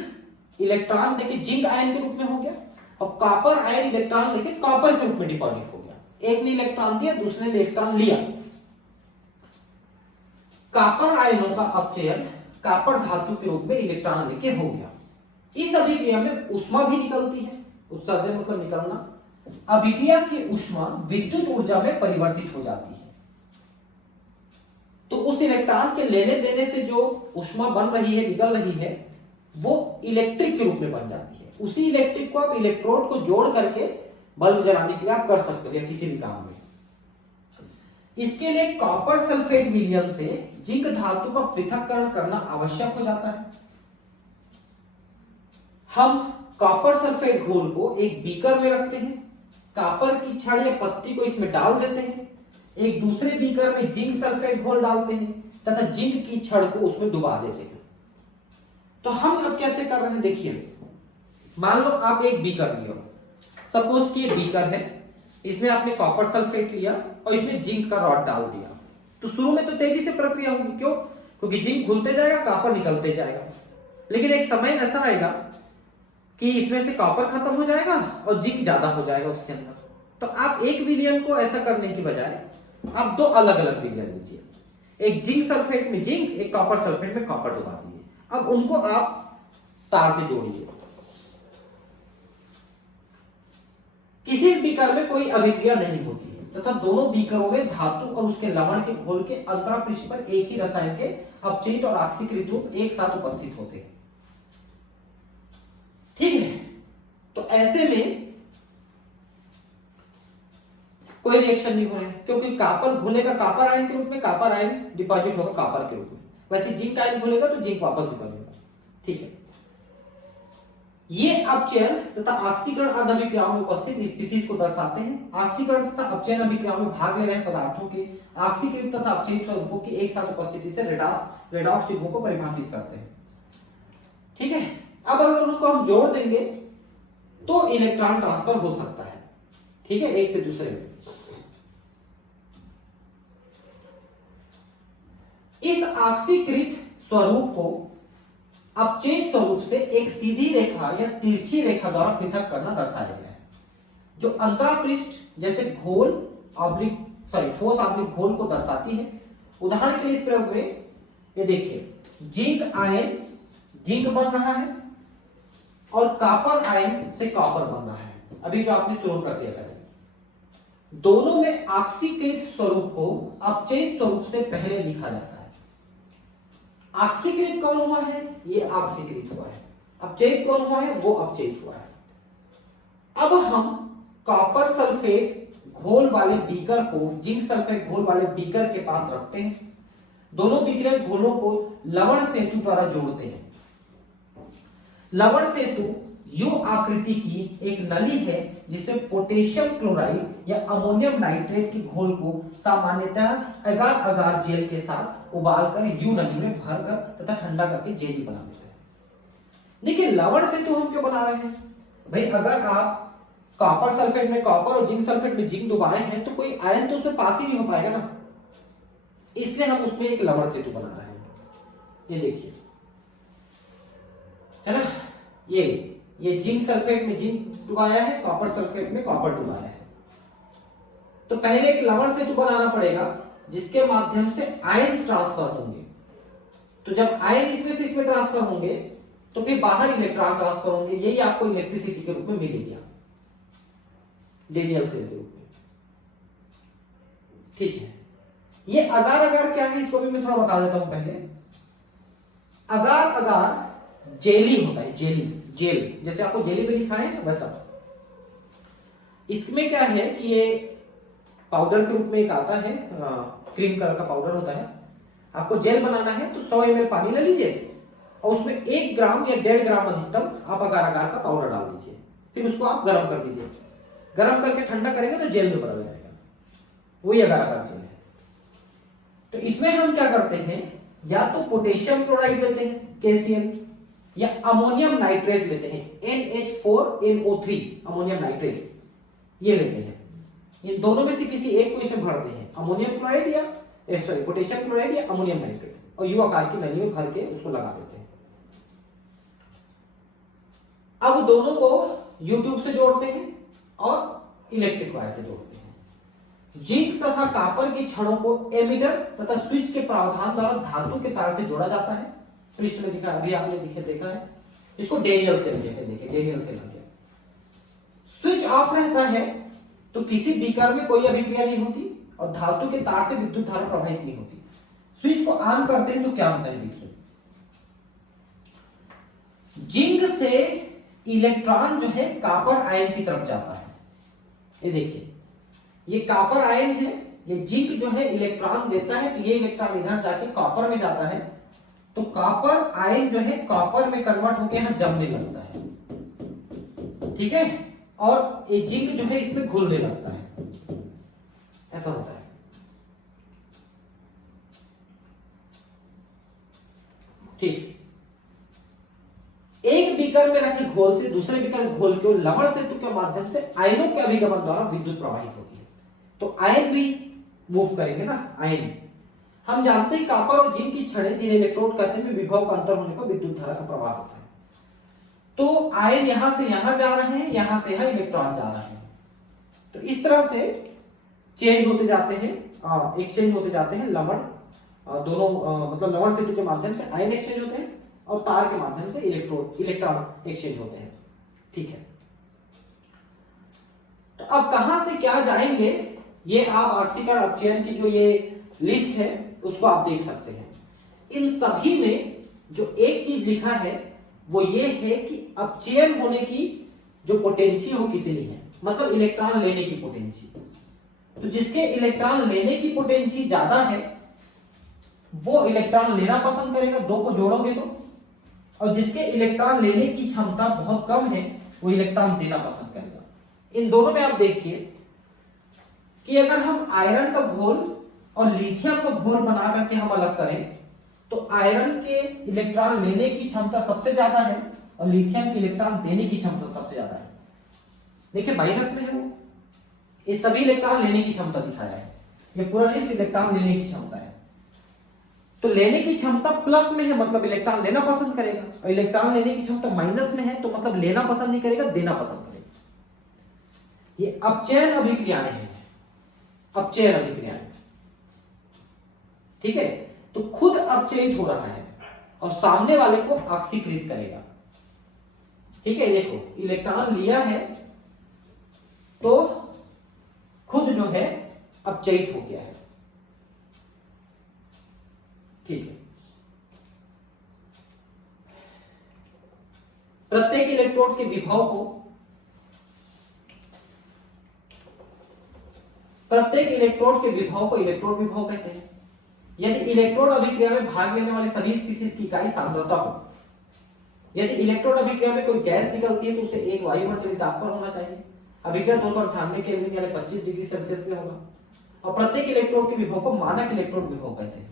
इलेक्ट्रॉन लेके जिंक आयन के रूप में हो गया और कॉपर आयन इलेक्ट्रॉन लेके कॉपर के रूप में डिपॉजिट हो गया। एक ने इलेक्ट्रॉन दिया, दूसरे ने इलेक्ट्रॉन लिया। कॉपर आयनों का अपचयन कॉपर धातु के रूप में इलेक्ट्रॉन लेके हो गया। इस अभिक्रिया में ऊष्मा भी निकलती है, उत्सर्जन मतलब निकलना। अभिक्रिया की ऊष्मा विद्युत ऊर्जा में परिवर्तित हो जाती है। तो उस इलेक्ट्रॉन के लेने देने से जो ऊष्मा बन रही है, निकल रही है, वो इलेक्ट्रिक के रूप में बन जाती है। उसी इलेक्ट्रिक को आप इलेक्ट्रोड को जोड़ करके बल्ब जलाने के लिए आप कर सकते हो या किसी भी काम में। इसके लिए कॉपर सल्फेट विलयन से जिंक धातु का पृथक्करण करना आवश्यक हो जाता है। हम कॉपर सल्फेट घोल को एक बीकर में रखते हैं कॉपर की छड़ या पत्ती को इसमें डाल देते हैं, एक दूसरे बीकर में जिंक सल्फेट घोल डालते हैं तथा जिंक की छड़ को उसमें डुबा देते हैं। तो हम अब कैसे कर रहे हैं, देखिए मान लो आप एक बीकर लियो, सपोज कि ये बीकर है, इसमें आपने कॉपर सल्फेट लिया और इसमें जिंक का रॉड डाल दिया। तो शुरू में तो तेजी से प्रक्रिया होगी, क्यों? क्योंकि जिंक घुलते जाएगा, कॉपर निकलते जाएगा। लेकिन एक समय ऐसा आएगा कि इसमें से कॉपर खत्म हो जाएगा और जिंक ज्यादा हो जाएगा उसके अंदर। तो आप एक विलयन को ऐसा करने की बजाय आप दो अलग अलग विलयन लीजिए, एक जिंक सल्फेट में जिंक, एक कॉपर सल्फेट में कॉपर डुबा दिए। अब उनको आप तार से जोड़िए। किसी बीकर में कोई अभिक्रिया नहीं होती है तथा दोनों बीकरों में धातु और उसके लवण के घोल के अंतरापृष्ठ पर एक ही रसायन के अपचयित और ऑक्सीकृत रूप एक साथ उपस्थित होते हैं। ठीक है, तो ऐसे में कोई रिएक्शन नहीं हो रहा है, क्योंकि कॉपर घुलेगा कॉपर आयन के रूप में, कॉपर आयन डिपॉजिट होगा कॉपर के रूप में। वैसे जिंक आयन घुलेगा तो जिंक वापस डिपॉजिट होगा। ठीक है, ये अपचयन तथा ऑक्सीकरण अर्ध अभिक्रियाओं में उपस्थित स्पीशीज को दर्शाते हैं। ऑक्सीकरण तथा अपचयन अभिक्रियाओं में भाग ले रहे पदार्थों के ऑक्सीकृत तथा अपचयित स्वरूपों की एक साथ उपस्थिति से रेडॉक्स युग्मों को परिभाषित करते हैं। ठीक है, अब अगर उनको हम जोड़ देंगे तो इलेक्ट्रॉन ट्रांसफर हो सकता है। ठीक है, एक से दूसरे में। इस ऑक्सीकृत स्वरूप को अपचयित स्वरूप से एक सीधी रेखा या तिरछी रेखा द्वारा पृथक करना दर्शाया गया है, जो अंतरापृष्ठ जैसे घोल ठोस ऑब्लिक घोल को दर्शाती है। उदाहरण के लिए इस प्रयोग में ये देखिए, जिंक आयन जिंक बन रहा है और कॉपर आयन से कॉपर बन रहा है। अभी जो आपने शुरू प्रक्रिया करी, दोनों में ऑक्सीकृत स्वरूप को अपचयित स्वरूप से पहले लिखा जाता है। ऑक्सीकृत कौन हुआ है? ये ऑक्सीकृत हुआ है। अपचयित कौन हुआ है? वो अपचयित हुआ है। अब हम कॉपर सल्फेट घोल वाले बीकर को जिंक सल्फेट घोल वाले बीकर के पास रखते हैं। दोनों बीकर घोलों को लवण सेतु द्वारा जोड़ते हैं। लवण सेतु यू आकृति की एक नली है जिसमें पोटेशियम क्लोराइड या अमोनियम नाइट्रेट के घोल को सामान्यतः अगार अगार जेल के साथ उबालकर यू नली में भरकर तथा ठंडा करके जेली बना देते हैं। देखिए, लवण सेतु हम क्यों बना रहे हैं भाई? अगर आप कॉपर सल्फेट में कॉपर और जिंक सल्फेट में जिंक डुबाए हैं तो कोई आयन तो उसमें पास ही नहीं हो पाएगा ना, इसलिए हम उसमें एक लवण सेतु बना रहे हैं। ये देखिए, है ना, ये जिंक सल्फेट में जिंक डुबाया है, कॉपर सल्फेट में कॉपर डुबाया है। तो पहले एक लवण सेतु बनाना पड़ेगा जिसके माध्यम से आयन्स ट्रांसफर होंगे। तो जब आयन इसमें से इसमें ट्रांसफर होंगे तो फिर बाहर इलेक्ट्रॉन ट्रांसफर होंगे। यही आपको इलेक्ट्रिसिटी के रूप में मिलेगी, रेडियल सेल के रूप में। ठीक है, ये अगार अगार क्या है इसको भी मैं थोड़ा बता देता हूं पहले। अगार अगार जेली होता है, जेल जैसे आपको जेली पे लिखा है ना वैसा। इसमें क्या है कि ये पाउडर के रूप में एक आता है, क्रीम कलर का पाउडर होता है। आपको जेल बनाना है तो 100 ml पानी ले लीजिए और उसमें 1 ग्राम या 1.5 ग्राम अधिकतम आप अगार अगार का पाउडर डाल दीजिए। फिर उसको आप गर्म कर दीजिए। गर्म करके ठंडा करेंगे तो जेल में बदल जाएगा, वही अगार अगार जेल है। तो इसमें हम क्या करते हैं, या तो पोटेशियम क्लोराइड लेते हैं KCl, या अमोनियम नाइट्रेट लेते हैं NH4NO3 अमोनियम नाइट्रेट, ये लेते हैं। इन दोनों में से किसी एक को इसमें भरते हैं, अमोनियम क्लोराइड या पोटेशियम क्लोराइड या अमोनियम नाइट्रेट, और यू आकार की नली में भर के उसको लगा देते हैं। अब दोनों को यूट्यूब से जोड़ते हैं और इलेक्ट्रिक वायर से जोड़ते हैं। जिंक तथा कॉपर की छड़ों को एमिटर तथा स्विच के प्रावधान द्वारा धातु के तार से जोड़ा जाता है। पृष्ठ में दिखा, अभी आपने देखा है, इसको डेनियल सेल कहते हैं। देखिए, डेनियल सेल आ गया। स्विच ऑफ रहता है तो किसी बीकर में कोई अभिक्रिया नहीं होती और धातु के तार से विद्युत धारा प्रवाहित नहीं होती। स्विच को ऑन करते हैं तो क्या होता है, देखिए, जिंक से इलेक्ट्रॉन जो है कॉपर आयन की तरफ जाता है। ये देखिए, ये कॉपर आयन है, ये जिंक जो है इलेक्ट्रॉन देता है, तो ये इलेक्ट्रॉन इधर जाके कॉपर में जाता है, तो कॉपर आयन जो है कॉपर में कन्वर्ट होकर यहां जमने लगता है। ठीक है, और ये जिंक जो है इसमें घुलने लगता है, ऐसा होता है। ठीक, एक बीकर में रखे घोल से दूसरे बीकर घोल के लवण सेतु के माध्यम से आयनों के अभिगमन द्वारा विद्युत प्रवाहित होती है। तो आयन भी मूव करेंगे ना, आयन। हम जानते हैं कॉपर और जिंक की छड़ें जिन्हें इलेक्ट्रोड कहते हैं, विभव का अंतर होने पर विद्युत धारा का प्रवाह होता है। तो आयन यहां से यहां जा रहे हैं, यहां से यहां इलेक्ट्रॉन जा रहे हैं। तो इस तरह से चेंज होते जाते हैं, एक्सचेंज होते जाते हैं लवण दोनों, मतलब लवण सेतु के माध्यम से आयन एक्सचेंज होते हैं और तार के माध्यम से इलेक्ट्रॉन एक्सचेंज होते हैं। ठीक है, तो अब कहां से क्या जाएंगे, ये आप ऑक्सीकरण अपचयन की जो ये लिस्ट है उसको आप देख सकते हैं। इन सभी में जो एक चीज लिखा है वो ये है कि अपचयन होने की जो पोटेंशियल वो कितनी है, मतलब इलेक्ट्रॉन लेने की पोटेंशियल। तो जिसके इलेक्ट्रॉन लेने की पोटेंशियल ज्यादा है वो इलेक्ट्रॉन लेना पसंद करेगा, दो को जोड़ोगे तो, और जिसके इलेक्ट्रॉन लेने की क्षमता बहुत कम है वो इलेक्ट्रॉन देना पसंद करेगा। इन दोनों में आप देखिए कि अगर हम आयरन का घोल और लिथियम का घोल बना करके हम अलग करें तो आयरन के इलेक्ट्रॉन लेने की क्षमता सबसे ज्यादा है और लिथियम की इलेक्ट्रॉन देने की क्षमता सबसे ज्यादा है। देखिए माइनस में है वो, ये सभी इलेक्ट्रॉन लेने की क्षमता दिखाया है, ये पूरा लिस्ट इलेक्ट्रॉन लेने की क्षमता है। तो लेने की क्षमता प्लस में है मतलब इलेक्ट्रॉन लेना पसंद करेगा, और इलेक्ट्रॉन लेने की क्षमता माइनस में है तो मतलब लेना पसंद नहीं करेगा, देना पसंद करेगा। ये अपचयन अभिक्रियाएं हैं, अपचयन अभिक्रियाएं। ठीक है, तो खुद अपचयित हो रहा है और सामने वाले को ऑक्सीकृत करेगा। ठीक है, देखो इलेक्ट्रॉन लिया है तो खुद जो है अपचयित हो गया है। ठीक है, प्रत्येक इलेक्ट्रोड के विभव को, प्रत्येक इलेक्ट्रोड के विभव को इलेक्ट्रोड विभव कहते हैं। यदि इलेक्ट्रोड अभिक्रिया में भाग लेने वाले सभी स्पीशीज की इकाई सांद्रता हो, यदि इलेक्ट्रोड अभिक्रिया में कोई गैस निकलती है तो उसे एक वायुमंडलीय ताप पर होना चाहिए, अभिक्रिया 298 केल्विन यानी 25 डिग्री सेल्सियस पे होगा, और प्रत्येक इलेक्ट्रोड के विभव को मानक इलेक्ट्रोड विभव कहते हैं।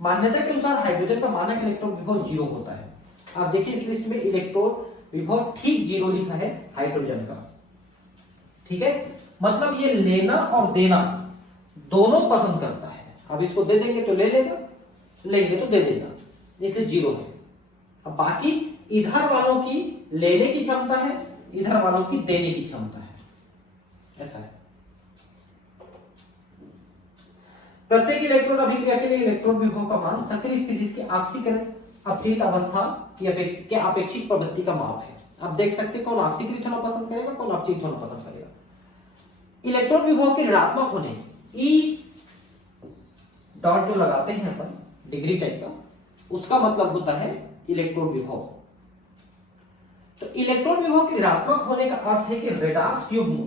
मान्यता के अनुसार हाइड्रोजन का मानक इलेक्ट्रोड विभव 0 होता है। आप देखिए इस लिस्ट में इलेक्ट्रोड विभव ठीक 0 लिखा है हाइड्रोजन का। ठीक है, मतलब ये लेना और देना दोनों पसंद करता है। अब इसको दे देंगे तो ले लेगा, लेंगे तो दे देगा, इसलिए 0 है। अब बाकी इधर वालों की लेने की क्षमता है, इधर वालों की देने की क्षमता है, ऐसा है। प्रत्येक इलेक्ट्रोड अभिक्रिया के लिए इलेक्ट्रॉन विभव का मान सक्रिय स्पीशीज के ऑक्सीकरण अपचयित अवस्था की अपेक्षित प्रवृत्ति का माप है। आप देख सकते हैं कौन ऑक्सीकृत होना पसंद करेगा, कौन अपचयित होना पसंद करेगा। इलेक्ट्रॉन विभव के ऋणात्मक होने, ई डॉट जो लगाते हैं अपन डिग्री टाइप का, उसका मतलब होता है इलेक्ट्रॉन विभव। तो इलेक्ट्रॉन विभव के ऋणात्मक होने का अर्थ है कि रेडॉक्स युग्म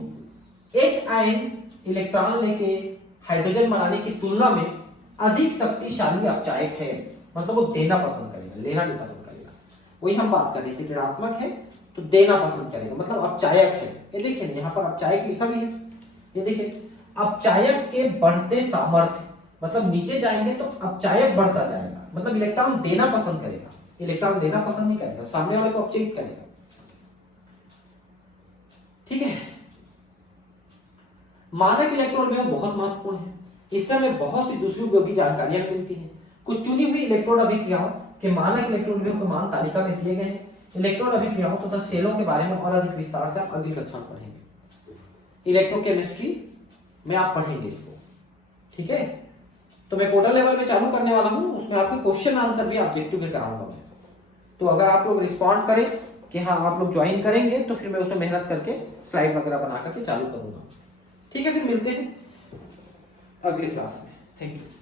H आयन इलेक्ट्रॉन लेके हाइड्रोजन बनाने की तुलना में अधिक शक्तिशाली अपचायक है, मतलब वो देना पसंद करेगा, लेना नहीं पसंद करेगा। वही हम बात कर रहे थे, ऋणात्मक है तो देना पसंद करेगा, मतलब अपचायक है। ये देखिए यहाँ पर अपचायक लिखा भी है, ये देखिए अपचायक के बढ़ते सामर्थ्य, मतलब नीचे जाएंगे तो अपचायक बढ़ता जाएगा, मतलब इलेक्ट्रॉन देना पसंद करेगा, इलेक्ट्रॉन लेना पसंद नहीं करेगा, सामने वाले को अपचयित करेगा। ठीक है, मानक इलेक्ट्रॉन विभव बहुत महत्वपूर्ण है, इससे हमें बहुत सी दूसरी उपयोगी जानकारियां मिलती हैं। कुछ चुनी हुई इलेक्ट्रोड अभिक्रियाओं के मानक इलेक्ट्रॉन विभव के मान तालिका में दिए गए हैं। इलेक्ट्रॉन अभिक्रियाओं तथा सेलों के बारे में और अधिक विस्तार से आप अगली कक्षा में पढ़ेंगे। इलेक्ट्रोकेमिस्ट्री में आप पढ़ेंगे इसको। ठीक है, तो मैं कोटा लेवल में चालू करने वाला हूं, उसमें आपके क्वेश्चन आंसर भी ऑब्जेक्टिव में कराऊंगा मैं। तो अगर आप लोग रिस्पॉन्ड करें कि हाँ आप लोग ज्वाइन करेंगे तो फिर मैं उसमें मेहनत करके स्लाइड वगैरह बना करके चालू करूंगा। ठीक है, फिर मिलते हैं अगली क्लास में। Thank you.